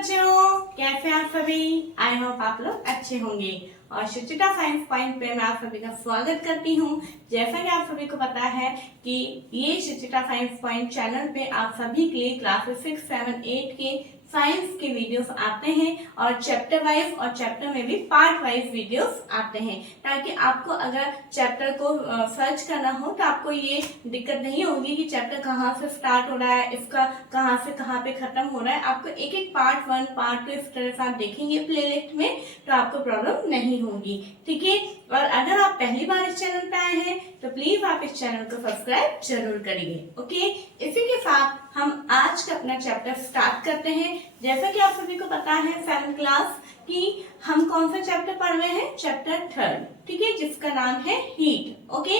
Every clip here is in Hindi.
बच्चों, कैसे हैं आप सभी। आई होप आप लोग अच्छे होंगे और शिक्षिता साइंस पॉइंट पे मैं आप सभी का स्वागत करती हूँ। जैसा कि आप सभी को पता है कि ये शिक्षिता साइंस पॉइंट चैनल पे आप सभी के लिए क्लासेस 6, 7, 8 के साइंस के वीडियोस आते हैं और चैप्टर वाइज और चैप्टर में भी पार्ट वाइज वीडियोस आते हैं, ताकि आपको अगर चैप्टर को सर्च करना हो तो आपको ये दिक्कत नहीं होगी कि चैप्टर कहाँ से स्टार्ट हो रहा है, इसका कहाँ से कहाँ पे खत्म हो रहा है। आपको एक एक पार्ट 1, पार्ट 2 इस तरह से आप देखेंगे प्लेलिस्ट में, तो आपको प्रॉब्लम नहीं होगी। ठीक है, और अगर आप पहली बार इस चैनल पे आए हैं तो प्लीज आप इस चैनल को सब्सक्राइब जरूर करिए। ओके, इसी के साथ हम आज का अपना चैप्टर स्टार्ट करते हैं। जैसा कि आप सभी को पता है 7th क्लास की हम कौन सा चैप्टर पढ़ रहे हैं, चैप्टर 3, ठीक है, जिसका नाम है हीट। ओके,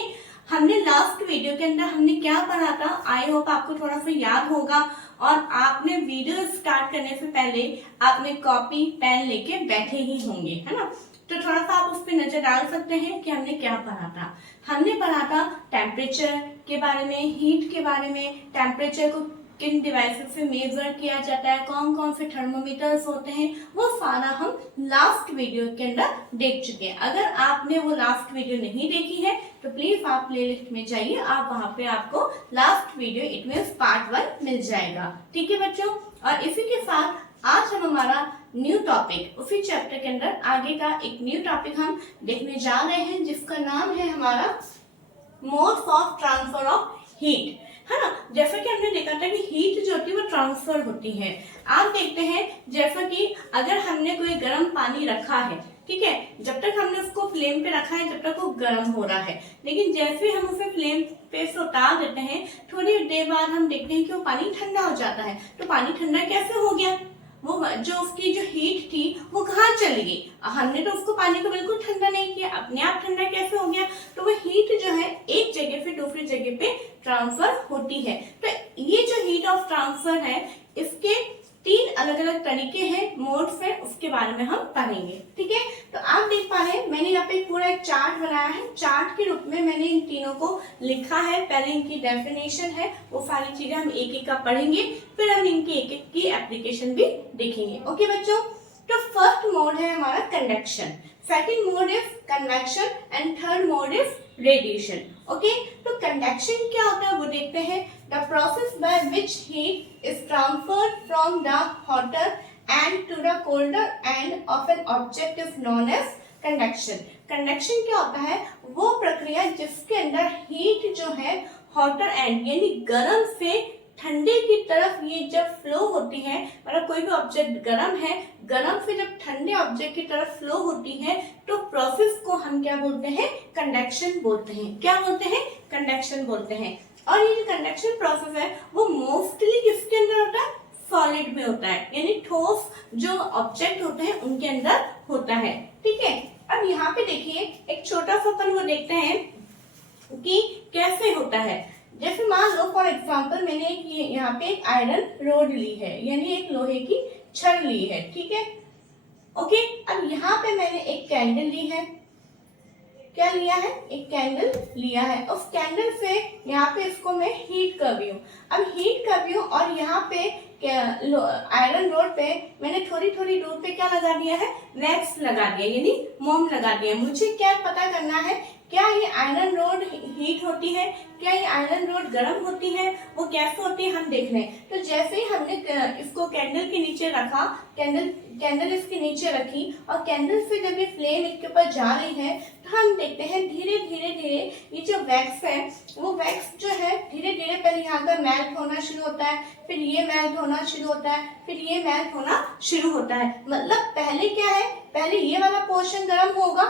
हमने लास्ट वीडियो के अंदर हमने क्या पढ़ा था, आई होप आपको थोड़ा सा याद होगा और आपने वीडियो स्टार्ट करने से पहले आपने कॉपी पेन लेके बैठे ही होंगे, है ना। तो थोड़ा सा आप उस पर नजर डाल सकते हैं कि हमने क्या पढ़ा था। हमने पढ़ा था टेम्परेचर के बारे में, हीट के बारे में, टेम्परेचर को किन डिवाइसेस से मेजर किया जाता है, कौन कौन से थर्मोमीटर्स होते हैं, वो सारा हम लास्ट वीडियो के अंदर देख चुके हैं। अगर आपने वो लास्ट वीडियो नहीं देखी है तो प्लीज आप प्लेलिस्ट में जाइए, आप वहां पे आपको last video it means part 1 मिल जाएगा। ठीक है बच्चों, और इसी के साथ आज हम हमारा न्यू टॉपिक उसी चैप्टर के अंदर आगे का एक न्यू टॉपिक हम देखने जा रहे हैं, जिसका नाम है हमारा modes of transfer of heat, है ना। जैसा कि हमने देखा था कि हीट जो होती है वो ट्रांसफर होती है। आप देखते हैं जैसा कि अगर हमने कोई गर्म पानी रखा है, ठीक है, जब तक हमने उसको फ्लेम पे रखा है जब तक वो गर्म हो रहा है, लेकिन जैसे ही हम उसे फ्लेम पे से उतार देते हैं थोड़ी देर बाद हम देखते हैं कि वो पानी ठंडा हो जाता है। तो पानी ठंडा कैसे हो गया, वो जो उसकी जो हीट थी वो कहाँ चली गई। हमने तो उसको पानी को बिल्कुल ठंडा नहीं किया, अपने आप ठंडा कैसे हो गया। तो वो हीट जो है एक जगह से दूसरी जगह पे ट्रांसफर होती है। तो ये जो हीट ऑफ ट्रांसफर है इसके 3 अलग अलग तरीके हैं, मोड्स हैं, उसके बारे में हम पढ़ेंगे। ठीक है, तो आप देख पा रहे हैं मैंने यहाँ पे पूरा एक चार्ट बनाया है। चार्ट के रूप में मैंने इन तीनों को लिखा है, पहले इनकी डेफिनेशन है, वो सारी चीजें हम एक एक का पढ़ेंगे, फिर हम इनकी एक एक की एप्लीकेशन भी देखेंगे। ओके बच्चों, तो फर्स्ट मोड है हमारा conduction, second mode is convection and third mode is radiation. Okay, तो कंडक्शन क्या होता है वो देखते हैं। The process by which heat is transferred from the hotter end to the colder end of an object is known as conduction. Conduction क्या होता है, वो प्रक्रिया जिसके अंदर हीट जो है हॉटर एंड यानी गर्म से ठंडे की तरफ ये जब फ्लो होती है, मतलब कोई भी ऑब्जेक्ट गर्म है, गर्म से जब ठंडे ऑब्जेक्ट की तरफ फ्लो होती है तो प्रोसेस को हम क्या बोलते हैं, कंडक्शन बोलते हैं। क्या बोलते हैं, कंडक्शन बोलते हैं। और ये जो कंडक्शन प्रोसेस है वो मोस्टली किसके अंदर होता है, सॉलिड में होता है, यानी ठोस जो ऑब्जेक्ट होते हैं उनके अंदर होता है। ठीक है, अब यहाँ पे देखिए एक छोटा सा अपन वो देखते हैं कि कैसे होता है। जैसे मान लो फॉर एग्जाम्पल मैंने एक यहाँ पे एक आयरन रोड ली है, यानी एक लोहे की छड़ ली है। ठीक है, ओके, अब यहाँ पे मैंने एक कैंडल ली है। क्या लिया है, एक कैंडल लिया है। उस कैंडल से यहाँ पे इसको मैं हीट कर रही हूँ। अब हीट कर रही हूँ और यहाँ पे आयरन रोड पे मैंने थोड़ी थोड़ी दूर पे क्या लगा दिया है, वैक्स लगा दिया, यानी मोम लगा दिया। मुझे क्या पता करना है, क्या ये आयरन रोड हीट होती है, क्या ये आयरन रोड गर्म होती है, वो कैसे होती है हम देख रहे हैं। तो जैसे ही हमने इसको कैंडल के नीचे रखा, कैंडल इसके नीचे रखी और कैंडल से जब ये फ्लेम इसके ऊपर जा रही है तो हम देखते हैं धीरे धीरे धीरे ये जो वैक्स है वो वैक्स जो है धीरे धीरे पहले यहाँ का मेल्ट होना शुरू होता है, फिर ये मेल्ट होना शुरू होता है, फिर ये मेल्ट होना शुरू होता है। मतलब पहले क्या है, पहले ये वाला पोर्शन गर्म होगा,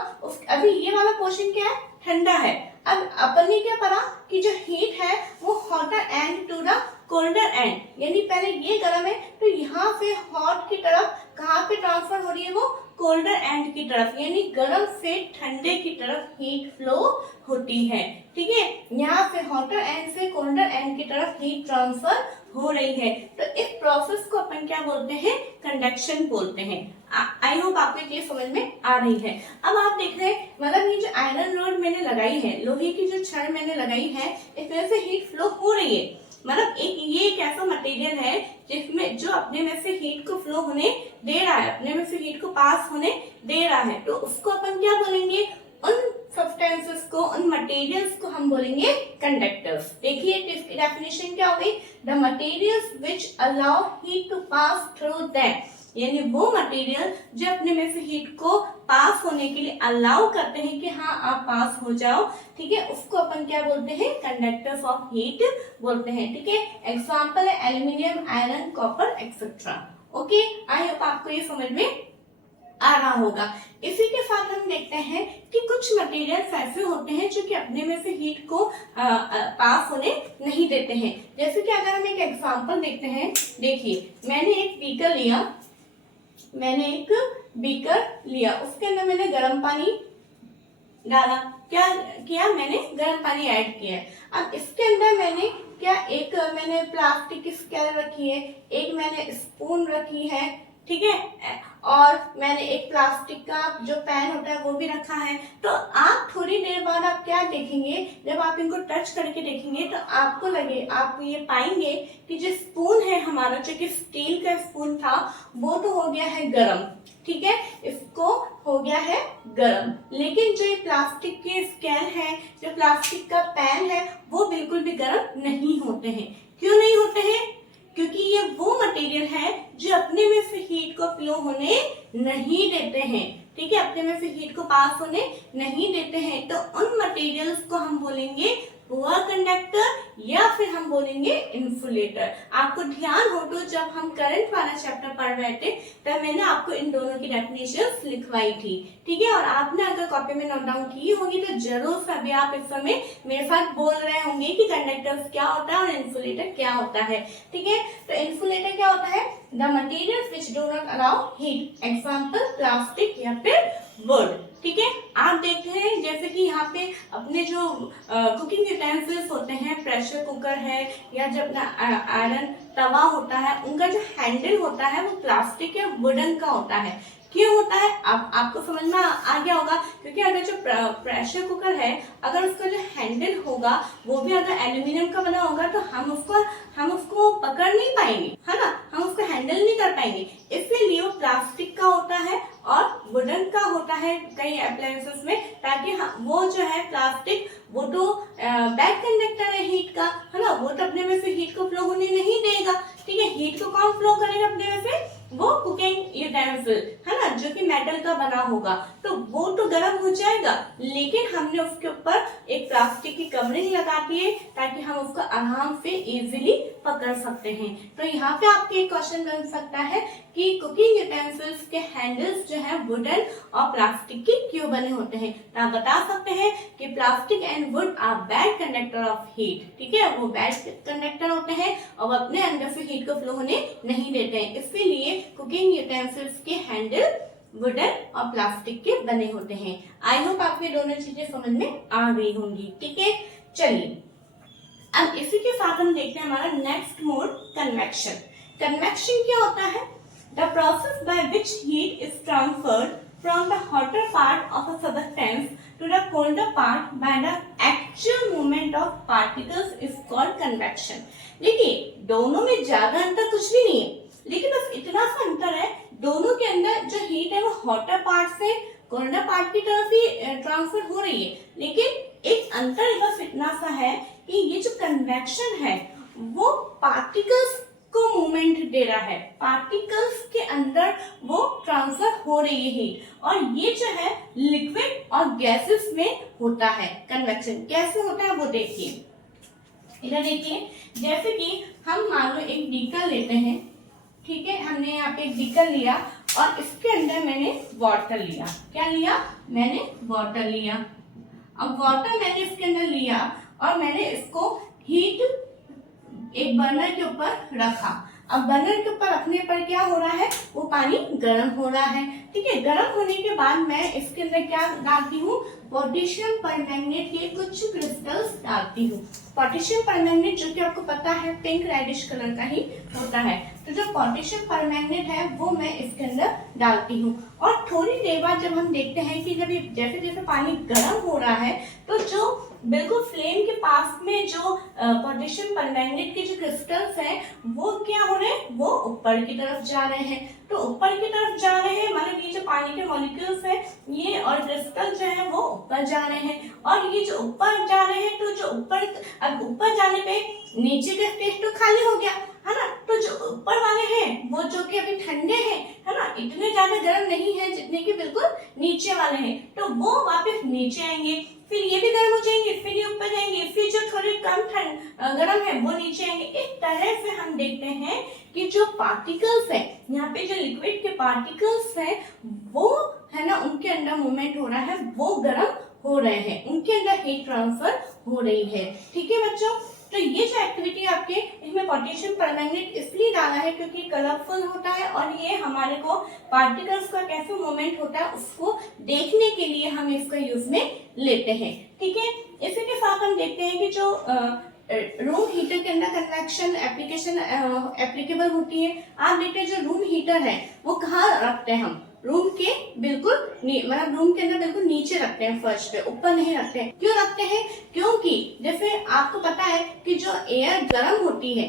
अभी ये वाला पोर्शन क्या है, ठंडा है। अब अपन ने क्या पढ़ा कि जो हीट है वो hotter end to the colder end, यानी पहले ये गर्म है तो यहाँ से हॉट की तरफ कहाँ पे ट्रांसफर हो रही है, वो कोल्डर एंड की तरफ, यानी गर्म से ठंडे की तरफ हीट फ्लो होती है। ठीक है, यहाँ से हॉटर एंड से कोल्डर एंड की तरफ हीट ट्रांसफर हो रही है। तो इस प्रोसेस को अपन क्या बोलते हैं, कंडक्शन बोलते हैं। आई होप आपको ये समझ में आ रही है। अब आप देख रहे हैं मतलब ये जो आयरन रोड मैंने लगाई है, लोहे की जो छड़ मैंने लगाई है, इसमें से हीट फ्लो हो रही है। मतलब ये एक ऐसा मटेरियल है जिसमें जो अपने में से हीट को फ्लो होने दे रहा है, अपने में से हीट को पास होने दे रहा है, तो उसको अपन क्या बोलेंगे, उन सब्सटेंसेस को, उन मटेरियल्स को हम बोलेंगे कंडक्टर्स। देखिए इसकी डेफिनेशन क्या होगी, the materials which allow heat to pass through them, यानी वो मटेरियल जो अपने में से हीट को पास होने के लिए अलाउ करते हैं कि हाँ आप पास हो जाओ, ठीक है, उसको अपन क्या बोलते हैं, कंडक्टर्स ऑफ हीट बोलते हैं। ठीक है, एग्जांपल है aluminium, iron, copper etcetera. Okay, I hope आपको ये समझ में आ रहा होगा। इसी के साथ हम देखते हैं कि कुछ मटेरियल्स ऐसे होते हैं जो कि अपने में से हीट को पास होने नहीं देते हैं। जैसे कि अगर हम एक एग्जांपल देखते हैं, देखिए मैंने एक बीकर लिया, उसके अंदर मैंने गर्म पानी डाला, क्या किया, मैंने गर्म पानी ऐड किया है। अब इसके अंदर मैंने मैंने प्लास्टिक की स्केल रखी है, एक मैंने स्पून रखी है, ठीक है, और मैंने एक प्लास्टिक का जो पैन होता है वो भी रखा है। तो आप थोड़ी देर बाद आप क्या देखेंगे, जब आप इनको टच करके देखेंगे तो आप ये पाएंगे कि जो स्पून है हमारा, जो कि स्टील का स्पून था, वो तो हो गया है गरम, ठीक है, इसको हो गया है गरम, लेकिन जो ये प्लास्टिक की स्केल है, जो प्लास्टिक का पैन है, वो बिल्कुल भी गरम नहीं होते हैं। क्यों नहीं होते हैं? क्योंकि ये वो मटेरियल है जो अपने में से हीट को फ्लो होने नहीं देते हैं, ठीक है, अपने में से हीट को पास होने नहीं देते हैं। तो उन मटेरियल्स को हम बोलेंगे पुअर कंडक्टर या फिर हम बोलेंगे इंसुलेटर। आपको ध्यान हो तो जब हम करंट वाला चैप्टर पढ़ रहे थे तब मैंने आपको इन दोनों की डेफिनेशंस लिखवाई थी, ठीक है, और आपने अगर कॉपी में नोट डाउन की होगी तो जरूर सभी आप इस समय मेरे साथ बोल रहे होंगे कि कंडक्टर्स क्या होता है और इंसुलेटर क्या होता है। ठीक है, तो इंसुलेटर क्या होता है, the materials which do not allow heat, example plastic या फिर वुड। ठीक है, आप देखते हैं जैसे कि यहाँ पे अपने जो कुकिंग यूटेंसिल्स होते हैं, प्रेशर कुकर है या जो अपना आयरन तवा होता है, उनका जो हैंडल होता है वो प्लास्टिक या वुडन का होता है। क्यों होता है, अब आपको समझ में आ गया होगा, क्योंकि अगर जो प्रेशर कुकर है, अगर उसका जो हैंडल होगा वो भी अगर एल्यूमिनियम का बना होगा तो हम उसको पकड़ नहीं पाएंगे, है ना, हम उसको हैंडल नहीं कर पाएंगे, इसलिए वो प्लास्टिक का होता है और वुडन का होता है कई अप्लायंसेस में, ताकि वो जो है प्लास्टिक वो तो बैक कंडक्टर है हीट का, है ना, वो तो अपने में से हीट को फ्लो होने नहीं देगा। ठीक है, हीट को कौन फ्लो करेगा अपने में से, वो कुकिंग यूटेंसिल, है ना, जो कि मेटल का बना होगा, तो वो तो गर्म हो जाएगा, लेकिन हमने उसके ऊपर एक प्लास्टिक की कवरिंग लगा दी है ताकि हम उसको आराम से इजीली पकड़ सकते हैं। तो यहाँ पे आपके एक क्वेश्चन बन सकता है कि कुकिंग यूटेंसिल्स के हैंडल्स जो है वुडन और प्लास्टिक के क्यों बने होते हैं, तो आप बता सकते हैं कि plastic and wood are bad conductor of heat. ठीक है, वो बैड कंडक्टर होते हैं और वो अपने अंदर से हीट को फ्लो होने नहीं देते हैं, इसीलिए कुकिंग यूटेंसिल्स के हैंडल वुडन और प्लास्टिक के बने होते हैं। आई होप आपको दोनों चीजें समझ में आ गई होंगी। ठीक है, चलिए अब इसी के साथ हम देखते हैं हमारा नेक्स्ट मोड, कन्वेक्शन। कन्वेक्शन क्या होता है, the process by which heat is transferred from the hotter part of a substance to the colder part by the actual movement of particles is called convection. देखिए दोनों में ज्यादा अंतर कुछ भी नहीं है, लेकिन बस इतना सा अंतर है, दोनों के अंदर जो हीट है वो हॉटर पार्ट से कोल्डर पार्ट की तरफ ही ट्रांसफर हो रही है, लेकिन एक अंतर बस इतना सा है कि ये जो कन्वेक्शन है वो पार्टिकल्स को मूवमेंट दे रहा है, पार्टिकल्स के अंदर वो ट्रांसफर हो रही है हीट, और ये जो है लिक्विड और गैसेस में होता है। कन्वेक्शन कैसे होता है वो देखिए, इधर देखिए, जैसे कि हम मान लो एक बीकर लेते हैं, ठीक है, हमने यहाँ पे एक बीकर लिया और इसके अंदर मैंने वाटर लिया, क्या लिया, मैंने वाटर लिया। अब वाटर मैंने इसके अंदर लिया और मैंने इसको हीट एक बर्नर के ऊपर रखा। अब बर्नर के ऊपर रखने पर क्या हो रहा है, वो पानी गर्म हो रहा है। ठीक है, गर्म होने के बाद मैं इसके अंदर क्या डालती हूँ, पोटेशियम परमैंगनेट के कुछ क्रिस्टल्स डालती हूँ। पोटेशियम परमैंगनेट जो कि आपको पता है पिंक रेडिश कलर का ही होता है। तो जो पोटेशियम परमैंगनेट है वो मैं इसके अंदर डालती हूँ और थोड़ी देर बाद जब हम देखते हैं कि जब जैसे जैसे पानी गर्म हो रहा है तो जो बिल्कुल फ्लेम के पास में जो पोटेशियम परमैंगनेट के जो क्रिस्टल्स हैं वो क्या हो रहे हैं, वो ऊपर की तरफ जा रहे हैं। तो ऊपर की तरफ जा रहे हैं मतलब ये जो पानी के मॉलिक्यूल्स हैं ये और क्रिस्टल जो है वो ऊपर जा रहे हैं और ये जो ऊपर जा रहे हैं तो जो ऊपर अब ऊपर जाने पे नीचे का स्पेस तो खाली हो गया है ना। तो जो ऊपर वाले हैं वो जो कि अभी ठंडे हैं है ना, इतने ज्यादा गर्म नहीं है जितने कि बिल्कुल नीचे वाले हैं, तो वो वापस नीचे आएंगे, फिर ये भी गर्म हो जाएंगे, फिर ये ऊपर जाएंगे, फिर जो थोड़े कम गर्म है वो नीचे आएंगे। इस तरह से हम देखते हैं कि जो पार्टिकल्स है यहाँ पे जो लिक्विड के पार्टिकल्स है वो है ना उनके अंदर मूवमेंट हो रहा है, वो गर्म हो रहे हैं, उनके अंदर हीट ट्रांसफर हो रही है। ठीक है बच्चों, तो ये जो एक्टिविटी आपके इसमें पोटेशियम परमैंगनेट इसलिए डाला है क्योंकि कलरफुल होता है और ये हमारे को पार्टिकल्स का कैसे मूवमेंट होता है उसको देखने के लिए हम इसका यूज में लेते हैं। ठीक है, इसी के साथ हम देखते हैं कि जो रूम हीटर के अंदर कन्वेक्शन एप्लीकेशन एप्लीकेबल होती है। आप देखते हैं जो रूम हीटर है वो कहाँ रखते हैं, हम रूम के बिल्कुल मतलब रूम के अंदर बिल्कुल नीचे रखते हैं, फर्श पे, ऊपर नहीं रखते हैं। क्यों रखते हैं, क्योंकि जैसे आपको पता है कि जो एयर गर्म होती है,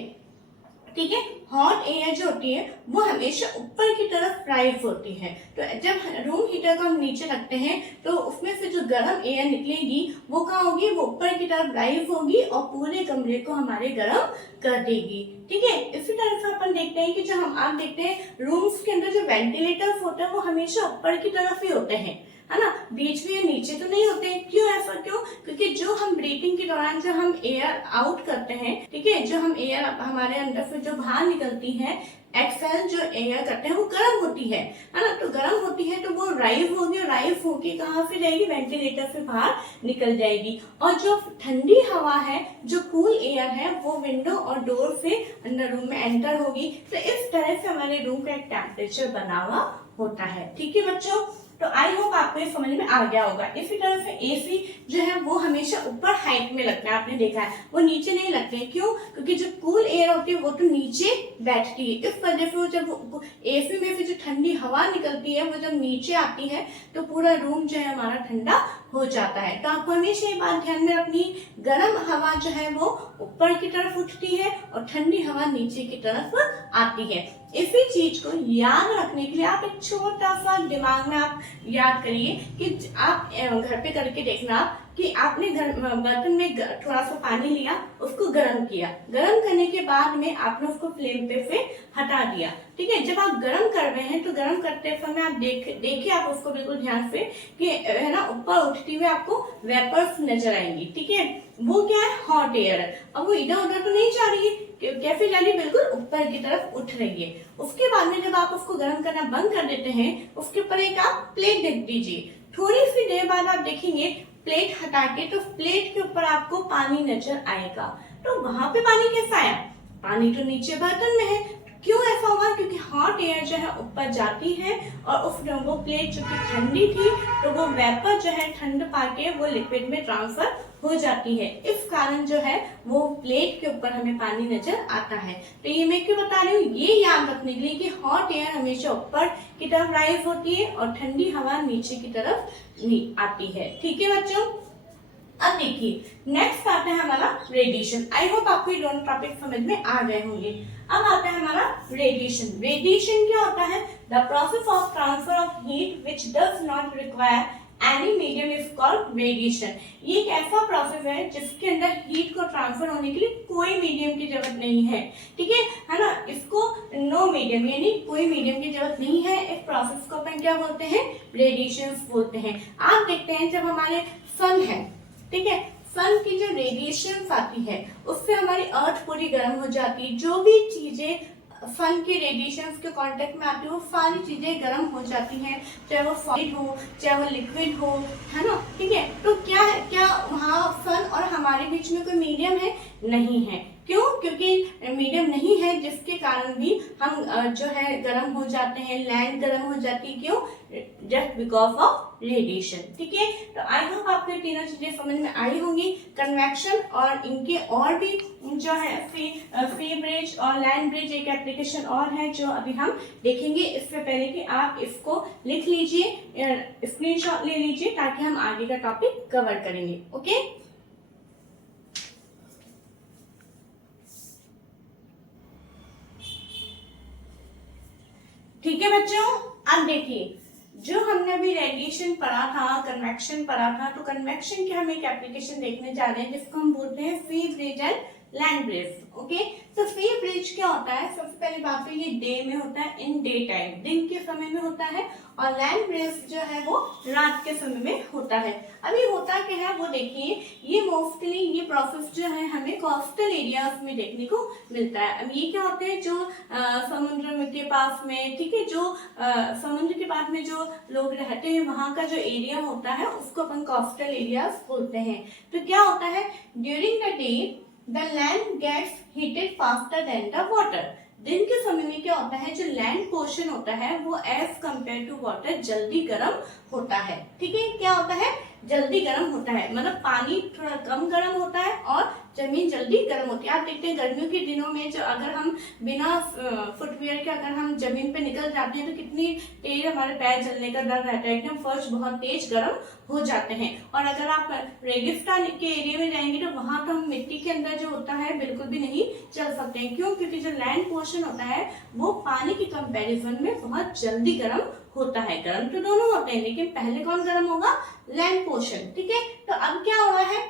ठीक है, हॉट एयर जो होती है वो हमेशा ऊपर की तरफ राइज होती है। तो जब रूम हीटर को हम नीचे रखते हैं तो उसमें से जो गर्म एयर निकलेगी वो कहाँ होगी, वो ऊपर की तरफ राइज होगी और पूरे कमरे को हमारे गर्म कर देगी। ठीक है, इसी तरह से अपन देखते हैं कि जो हम आप देखते हैं रूम्स के अंदर जो वेंटिलेटर्स होते हैं वो हमेशा ऊपर की तरफ ही होते हैं, है ना, बीच में नीचे तो नहीं होते। क्यों ऐसा, क्यों, क्योंकि जो हम ब्रीथिंग के दौरान जो हम एयर आउट करते हैं, ठीक है, जो हम एयर हमारे अंदर से जो बाहर निकलती है, एक्सेल जो एयर करते हैं वो गर्म होती है ना, तो गर्म होती है तो वो राइज होगी और राइज होके कहाँ से जाएगी, वेंटिलेटर से बाहर निकल जाएगी। और जो ठंडी हवा है, जो कूल एयर है, वो विंडो और डोर से अंदर रूम में एंटर होगी। तो इस तरह से हमारे रूम का एक टेम्परेचर बना हुआ होता है। ठीक है बच्चों, तो आई होप आपको ये समझ में आ गया होगा। इसी तरह से एसी जो है वो हमेशा ऊपर हाइट में लगता है, आपने देखा है, वो नीचे नहीं लगते हैं। क्यों, क्योंकि जो कूल एयर होती है वो तो नीचे बैठती है, इस वजह से जब एसी में से जो ठंडी हवा निकलती है वो जब नीचे आती है तो पूरा रूम जो है हमारा ठंडा हो जाता है। तो आपको हमेशा ये बात ध्यान में रखनी, गर्म हवा जो है वो ऊपर की तरफ उठती है और ठंडी हवा नीचे की तरफ आती है। इसी चीज को याद रखने के लिए आप एक छोटा सा दिमाग में आप याद करिए कि आप घर पे करके देखना कि आपने बर्तन में थोड़ा सा पानी लिया, उसको गर्म किया, गर्म करने के बाद में आपने उसको फ्लेम पे से हटा दिया। ठीक है, जब आप गर्म कर रहे हैं तो गर्म करते समय आप देखिए आप उसको बिल्कुल ध्यान से कि है ना ऊपर उठती हुई आपको वेपर्स नजर आएंगी। ठीक है, वो क्या है, हॉट एयर है। अब वो इधर उधर तो नहीं जा रही है, कैसे जा रही है, बिल्कुल ऊपर की तरफ उठ रही है। उसके बाद में जब आप उसको गर्म करना बंद कर देते हैं, उसके ऊपर एक आप प्लेट रख दीजिए। थोड़ी सी देर बाद आप देखेंगे प्लेट हटा के तो प्लेट के ऊपर आपको पानी नजर आएगा। तो वहां पे पानी कैसा आया, पानी तो नीचे बर्तन में है। क्यों ऐसा हुआ, क्योंकि हॉट एयर जो है ऊपर जाती है और उस वो प्लेट जो कि ठंडी थी तो वो वेपर जो है ठंड पाके वो लिक्विड में ट्रांसफर हो जाती है। इस कारण जो है वो प्लेट के ऊपर हमें पानी नजर आता है। तो ये मैं क्यों बता रही हूँ, ये याद रखने के लिए कि हॉट एयर हमेशा ऊपर की तरफ राइज होती है और ठंडी हवा नीचे की तरफ आती है। ठीक है बच्चों, अब देखिए नेक्स्ट आता है हमारा रेडिएशन। आई होप आपको ये दोनों टॉपिक समझ में आ गए होंगे। अब आता है हमारा रेडिएशन। रेडिएशन क्या होता है, the process of transfer of heat which does not require any medium is called radiation. ये एक ऐसा प्रोसेस है जिसके अंदर हीट को ट्रांसफर होने के लिए कोई मीडियम की जरूरत नहीं है। ठीक है ना, इसको नो मीडियम यानी कोई मीडियम की जरूरत नहीं है। इस प्रोसेस को अपन क्या बोलते हैं, रेडिएशन बोलते हैं। आप देखते हैं जब हमारे सन है, ठीक है, सन की जो रेडिएशन आती है उससे हमारी अर्थ पूरी गर्म हो जाती है। जो भी चीजें सन के रेडिएशन के कांटेक्ट में आती है वो सारी चीजें गर्म हो जाती हैं, चाहे वो सॉलिड हो चाहे वो लिक्विड हो, है ना। ठीक है, तो क्या है, क्या वहाँ सन और हमारे बीच में कोई मीडियम है, नहीं है। क्यों, क्योंकि मीडियम नहीं है जिसके कारण भी हम जो है गर्म हो जाते हैं, लैंड गर्म हो जाती है। क्यों, जस्ट बिकॉज ऑफ रेडिएशन। ठीक है, तो आई होप आपको तीनों चीजें समझ में आई होंगी, कन्वेक्शन और इनके और भी जो है सी ब्रिज और लैंड ब्रिज एक एप्लीकेशन और है जो अभी हम देखेंगे। इससे पहले कि आप इसको लिख लीजिए, स्क्रीनशॉट ले लीजिए ताकि हम आगे का टॉपिक कवर करेंगे। ओके, ठीक है बच्चों, अब देखिए जो हमने अभी रेडिएशन पढ़ा था, कन्वेक्शन पढ़ा था, तो कन्वेक्शन के हम एक एप्लीकेशन देखने जा रहे हैं जिसको हम बोलते हैं sea bridge and land bridge. Okay, तो सी ब्रिज क्या होता है? सबसे पहली बात तो ये डे में होता है, इन डे टाइम, दिन के समय में होता है, और लैंड ब्रिज जो है वो रात के समय में होता है। अभी होता क्या है वो देखिए, ये मोस्टली ये प्रोसेस जो है हमें कोस्टल एरियाज में देखने को मिलता है। अब ये क्या होते हैं, जो समुद्र के पास में, ठीक है, जो समुद्र के पास में जो लोग रहते हैं वहां का जो एरिया होता है उसको अपन कोस्टल एरियाज बोलते हैं। तो क्या होता है, during the day the land gets heated faster than the water. दिन के समय में क्या होता है, जो लैंड पोर्शन होता है वो एज कंपेयर टू वाटर जल्दी गर्म होता है। ठीक है, क्या होता है, जल्दी गर्म होता है, मतलब पानी थोड़ा कम गर्म होता है और जमीन जल्दी गर्म होती है। आप देखते हैं गर्मियों के दिनों में जो अगर हम बिना फुटवेयर के अगर हम जमीन पे निकल जाते हैं तो कितनी तेज हमारे पैर जलने का डर रहता है, एकदम फर्श बहुत तेज गर्म हो जाते हैं। और अगर आप रेगिस्तान के एरिया में जाएंगे तो वहां तो हम मिट्टी के अंदर जो होता है बिल्कुल भी नहीं चल सकते हैं। क्यों? क्योंकि जो लैंड पोर्शन होता है वो पानी के कंपेरिजन में बहुत जल्दी गर्म होता है। गर्म तो दोनों होते हैं लेकिन पहले कौन गर्म होगा, लैंड पोर्शन। ठीक है, तो अब क्या हुआ है,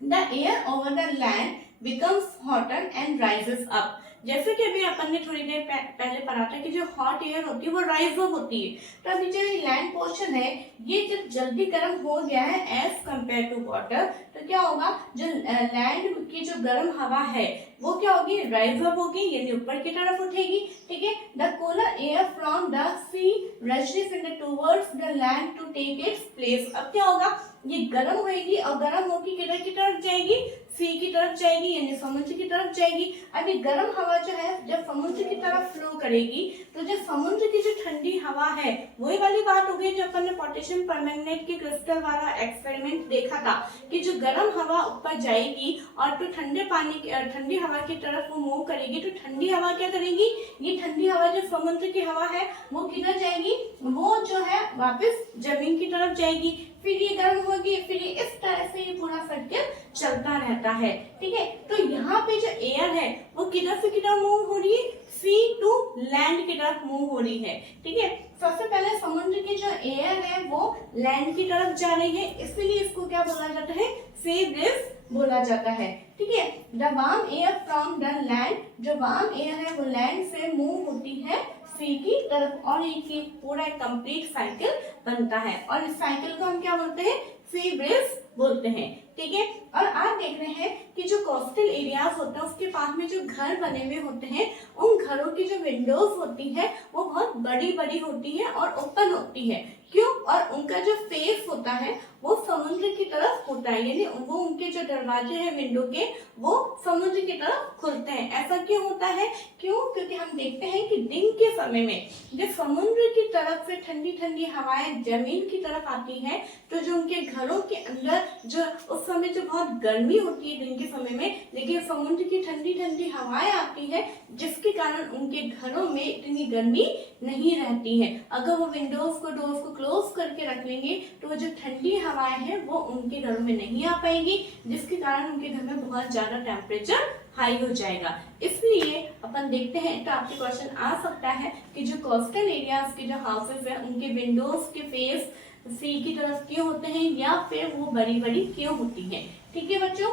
the air over the land becomes hotter and rises up। जैसे कि अभी अपन ने थोड़ी देर पहले पढ़ा था कि जो हॉट एयर होती है वो राइज अप होती है। तो अभी जो लैंड पोर्शन है ये जब जल्दी गर्म हो गया है एज कंपेयर टू वाटर, तो क्या होगा, जो लैंड की जो गर्म हवा है वो क्या होगी, राइज अप होगी, यानी ऊपर की तरफ उठेगी। ठीक है, the cooler air from the sea rushes in towards the land to take its place. अब क्या होगा, ये गर्म होगी और गर्म होगी किधर की तरफ जाएगी, सी की तरफ जाएगी, यानी समुद्र की तरफ जाएगी। अभी गर्म हवा जो है जब समुद्र की तरफ फ्लो करेगी तो जो समुद्र की जो ठंडी हवा है, वही वाली बात हो गई जो अपन ने पोटेशियम परमैंगनेट के क्रिस्टल वाला एक्सपेरिमेंट देखा था कि जो गर्म हवा ऊपर जाएगी और तो ठंडे पानी की ठंडी हवा की तरफ वो मूव करेगी, तो ठंडी हवा क्या करेगी, ये ठंडी हवा जो समुद्र की हवा है वो किधर जाएगी, वो जो है वापस जमीन की तरफ जाएगी, फिर ये गर्म होगी, फिर ये इस तरह से ये पूरा सर्किल चलता रहता है। ठीक है, तो यहाँ पे जो एयर है वो किधर से किधर मूव हो रही है, सी टू लैंड की तरफ मूव हो रही है। ठीक है, सबसे पहले समुद्र की जो एयर है वो लैंड की तरफ जा रही है, इसलिए इसको क्या बोला जाता है, सी ब्रिज बोला जाता है। ठीक है, the warm air from the land, जो वार्म एयर है वो लैंड से मूव होती है सी की तरफ, और एक पूरा एक कंप्लीट साइकिल बनता है, और इस साइकिल को हम क्या बोलते हैं, सी ब्रिज बोलते हैं। ठीक है, और आप देख रहे हैं कि जो कोस्टल एरियाज होता है उसके पास में जो घर बने हुए होते हैं, उन घरों की जो विंडोज होती है वो बहुत बड़ी बड़ी होती है और ओपन होती है। क्यों? और उनका जो फेस होता है वो समुद्र की तरफ होता है, यानी वो उनके जो दरवाजे हैं विंडो के वो समुद्र की तरफ खुलते हैं। ऐसा क्यों होता है? क्यों? क्योंकि हम देखते हैं कि दिन के समय में जब समुद्र की तरफ से ठंडी ठंडी हवाएं जमीन की तरफ आती हैं, तो जो उनके घरों के अंदर जो उस समय जो बहुत गर्मी होती है दिन के समय में, लेकिन समुद्र की ठंडी ठंडी हवाएं आती है जिसके कारण उनके घरों में इतनी गर्मी नहीं रहती है। अगर वो विंडोज को डोर्स को क्लोज करके रख लेंगे तो वो जो ठंडी हवाएं हैं वो उनके घरों में नहीं आ पाएंगी, जिसके कारण उनके घर में बहुत ज्यादा टेम्परेचर हाई हो जाएगा। इसलिए अपन देखते हैं, तो आपके क्वेश्चन आ सकता है कि जो कोस्टल एरियाज के जो हाउसेस है उनके विंडोज के फेस सी की तरफ क्यों होते हैं, या फिर वो बड़ी बड़ी क्यों होती है। ठीक है बच्चों,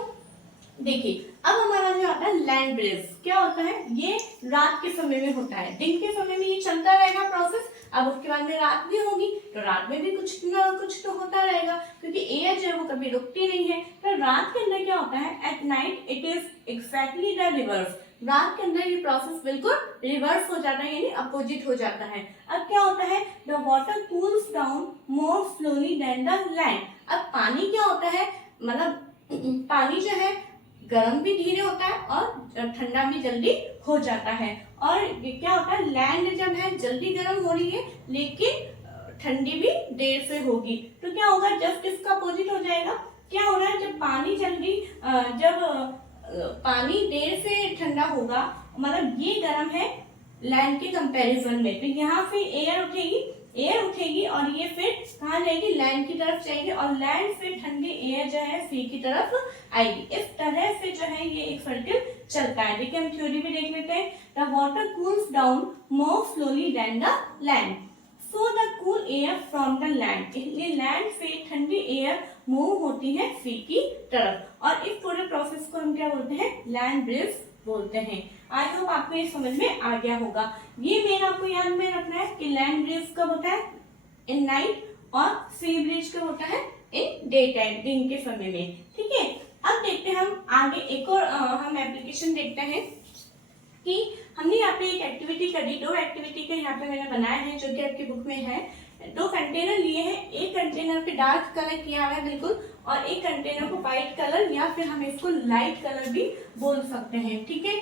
देखिए अब हमारा जो आता है लैंड ब्रिज, क्या होता है, ये रात के समय में होता है। दिन के समय में ये चलता रहेगा प्रोसेस, अब उसके बाद में रात भी होगी तो रात में भी कुछ ना कुछ तो होता रहेगा, क्योंकि एयर जो है वो कभी रुकती नहीं है। तो रात के अंदर क्या होता है, at night it is exactly the reverse. रात के अंदर ये प्रोसेस बिल्कुल रिवर्स हो जाता है, यानी अपोजिट हो जाता है। अब क्या होता है, the water cools down more slowly than the land. अब पानी क्या होता है, मतलब पानी जो है गर्म भी धीरे होता है और ठंडा भी जल्दी हो जाता है। और क्या होता है, लैंड जब है जल्दी गर्म हो रही है लेकिन ठंडी भी देर से होगी। तो क्या होगा, जब इसका अपोजिट हो जाएगा, क्या हो रहा है, जब पानी जल्दी जब पानी देर से ठंडा होगा, मतलब ये गर्म है लैंड के कंपैरिजन में, तो यहाँ पे एयर उठेगी और ये फिर कहाँ जाएगी, लैंड की तरफ जाएगी और लैंड से ठंडी एयर जो है सी की तरफ आएगी। इस तरह से जो है ये एक सर्किल चलता है। देखिए हम थ्योरी भी देख लेते हैं। The water cools down more slowly than the land, so the cool air from the land, इसलिए लैंड से ठंडी एयर मूव होती है सी की तरफ, और इस पूरे प्रोसेस को हम क्या बोलते हैं, लैंड ब्रिज बोलते हैं। आई होप आपको ये समझ में आ गया होगा। ये मेन आपको याद में रखना है कि लैंड ब्रिज कब होता है, इन नाइट, और सी ब्रिज कब होता है, इन डे टाइम, दिन के समय में। ठीक है, अब देखते हैं हम आगे एक और हम एप्लीकेशन देखते हैं कि हमने यहाँ पे एक एक्टिविटी करी, दो एक्टिविटी के यहाँ पे मैंने बनाया है जो कि आपकी बुक में है। दो कंटेनर लिए हैं, एक कंटेनर पे डार्क कलर किया हुआ है बिल्कुल, और एक कंटेनर को व्हाइट कलर या फिर हम इसको लाइट कलर भी बोल सकते हैं। ठीक है,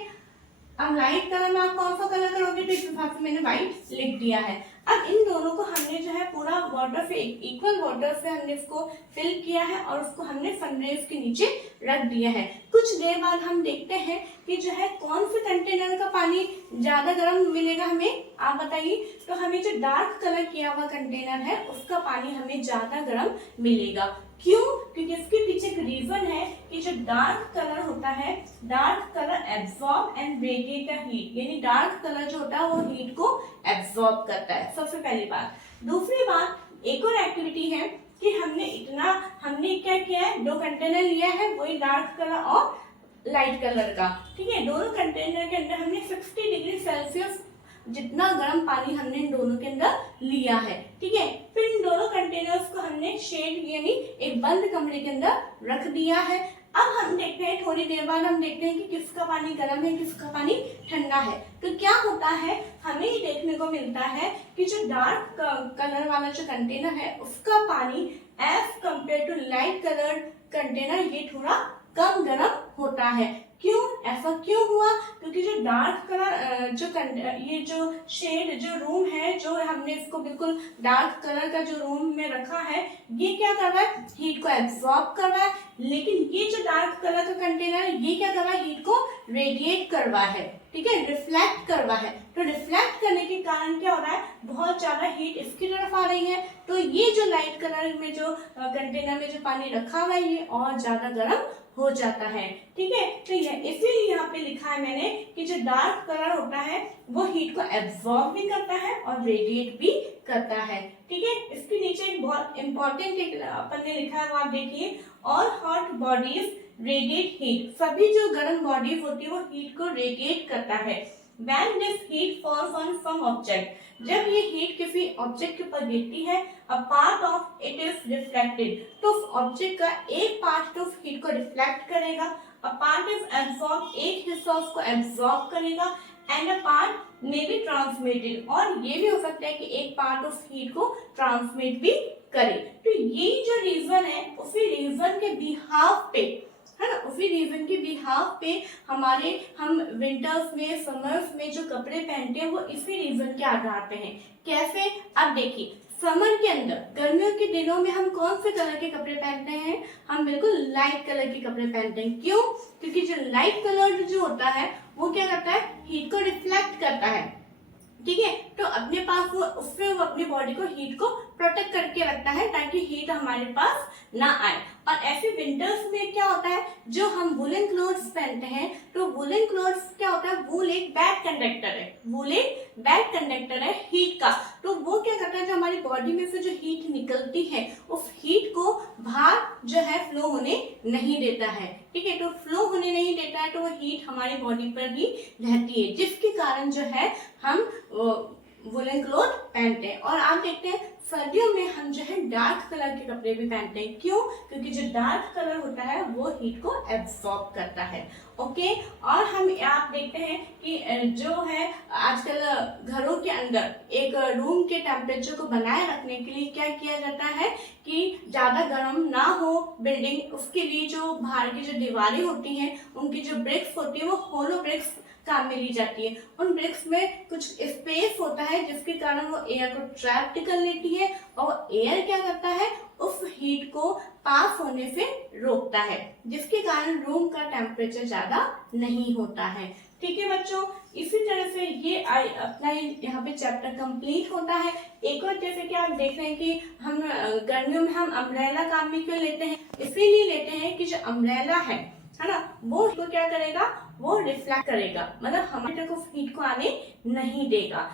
अब लाइट कलर में आप कौन सा कलर करोगे, तो इस हिसाब से मैंने व्हाइट लिख दिया है। अब इन दोनों को हमने जो है पूरा वाटर से, इक्वल वाटर से हमने इसको फिल किया है और उसको हमने सनराइज के नीचे रख दिया है। कुछ देर बाद हम देखते हैं कि जो है कौन से कंटेनर का पानी ज्यादा गर्म मिलेगा हमें, आप बताइए। तो हमें जो डार्क कलर किया हुआ कंटेनर है उसका पानी हमें ज्यादा गर्म मिलेगा। क्यों? क्योंकि इसके पीछे एक रीजन है कि जो डार्क कलर होता है, dark colour absorb and radiate the heat, यानी डार्क कलर जो होता है वो हीट को एब्सॉर्ब करता है, सबसे पहली बात। दूसरी बात, एक और एक्टिविटी है कि हमने क्या किया है, दो कंटेनर लिया है, वही डार्क कलर और लाइट कलर का। ठीक है, दोनों कंटेनर के अंदर हमने 60 डिग्री सेल्सियस जितना गर्म पानी हमने इन दोनों के अंदर लिया है। ठीक है, फिर इन दोनों कंटेनर्स को हमने शेड यानी एक बंद कमरे के अंदर रख दिया है। अब हम देखते हैं, थोड़ी देर बाद हम देखते हैं कि किसका पानी गर्म है, किसका पानी ठंडा है। तो क्या होता है, हमें ये देखने को मिलता है कि जो डार्क कलर वाला जो कंटेनर है उसका पानी as compare to light colour container ये थोड़ा कम गर्म होता है। क्यों? ऐसा क्यों हुआ? क्योंकि जो डार्क कलर ये जो शेड जो रूम है, जो हमने इसको बिल्कुल डार्क कलर का जो रूम में रखा है, ये क्या कर रहा है, हीट को एब्सॉर्ब कर रहा है। लेकिन ये जो डार्क कलर का कंटेनर है ये क्या कर रहा है, हीट को रेडिएट कर रहा है। ठीक है, रिफ्लेक्ट कर रहा है। तो रिफ्लेक्ट करने के कारण क्या हो रहा है, बहुत ज्यादा हीट इसकी तरफ आ रही है। तो ये जो लाइट कलर में जो कंटेनर में जो पानी रखा हुआ है ये और ज्यादा गर्म हो जाता है। ठीक है, तो इसीलिए यहाँ पे लिखा है मैंने कि जो डार्क कलर होता है वो हीट को एब्सॉर्ब भी करता है और रेडिएट भी करता है। ठीक है, इसके नीचे एक बहुत इंपॉर्टेंट एक अपन ने लिखा है, वो आप देखिए, all hot bodies radiate heat, सभी जो गर्म बॉडीज होती है वो हीट को रेडिएट करता है। When this heat falls on some object, जब ये हीट किसी ऑब्जेक्ट के ऊपर गिरती है, a part of it is reflected, तो उस ऑब्जेक्ट का एक पार्ट उस हीट को रिफ्लेक्ट करेगा, a part is absorbed, एक हिस्सा उसको एब्सॉर्ब करेगा, and a part may be transmitted, और ये भी हो सकता है कि एक पार्ट उस हीट को ट्रांसमिट भी करे। तो ये जो रीजन है उसी रीजन के बिहाफ पे है ना, उसी रीजन के बिहाफ पे हम विंटर्स में, समर्स में जो कपड़े पहनते हैं वो इसी रीजन के आधार पे हैं। कैसे? अब देखिए, समर के अंदर, गर्मियों के दिनों में हम कौन से कलर के कपड़े पहनते हैं, हम बिल्कुल लाइट कलर के कपड़े पहनते हैं। क्यों? क्योंकि जो लाइट कलर जो होता है वो क्या करता है, हीट को रिफ्लेक्ट करता है। ठीक है, तो अपने पास उससे वो अपनी बॉडी को, हीट को प्रोटेक्ट करके रखता है ताकि हीट हमारे पास ना आए। और ऐसे विंटर्स में क्या होता है, जो हम वुलन क्लोथ्स पहनते हैं, तो वुलन क्लोथ्स क्या होता है, वूल एक बैड कंडक्टर है, वूल एक बैड कंडक्टर है हीट का। तो वो क्या करता है, जो हमारी बॉडी में से जो हीट निकलती है उस हीट को बाहर जो है फ्लो होने नहीं देता है। ठीक है, तो फ्लो होने नहीं देता है तो वो हीट हमारी बॉडी पर ही रहती है, जिसके कारण जो है हम वुलन क्लोथ पहनते हैं। और आप देखते हैं सर्दियों में हम जो है डार्क कलर के कपड़े भी पहनते हैं। क्यों? क्योंकि जो डार्क कलर होता है वो हीट को एब्सॉर्ब करता है। ओके, और हम आप देखते हैं कि जो है आजकल घरों के अंदर एक रूम के टेम्परेचर को बनाए रखने के लिए क्या किया जाता है कि ज्यादा गर्म ना हो बिल्डिंग, उसके लिए जो बाहर की जो दीवारें होती हैं उनकी जो ब्रिक्स होती है वो होलो ब्रिक्स काम में ली जाती है। उन ब्रिक्स में कुछ स्पेस होता है जिसके कारण वो एयर को ट्रैप्ड कर लेती है और एयर क्या करता है, उस हीट को पास होने से रोकता है, जिसके कारण रूम का टेम्परेचर ज्यादा नहीं होता है। ठीक है बच्चों, इसी तरह से ये अपना यहाँ पे चैप्टर कंप्लीट होता है। एक और जैसे कि आप देख रहे हैं कि हम गर्मियों में हम अम्ब्रेला काम में क्यों लेते हैं, इसीलिए लेते हैं कि जो अम्ब्रेला है ना, वो क्या करेगा, वो रिफ्लेक्ट करेगा, मतलब हमारे तक उस हीट को आने नहीं देगा।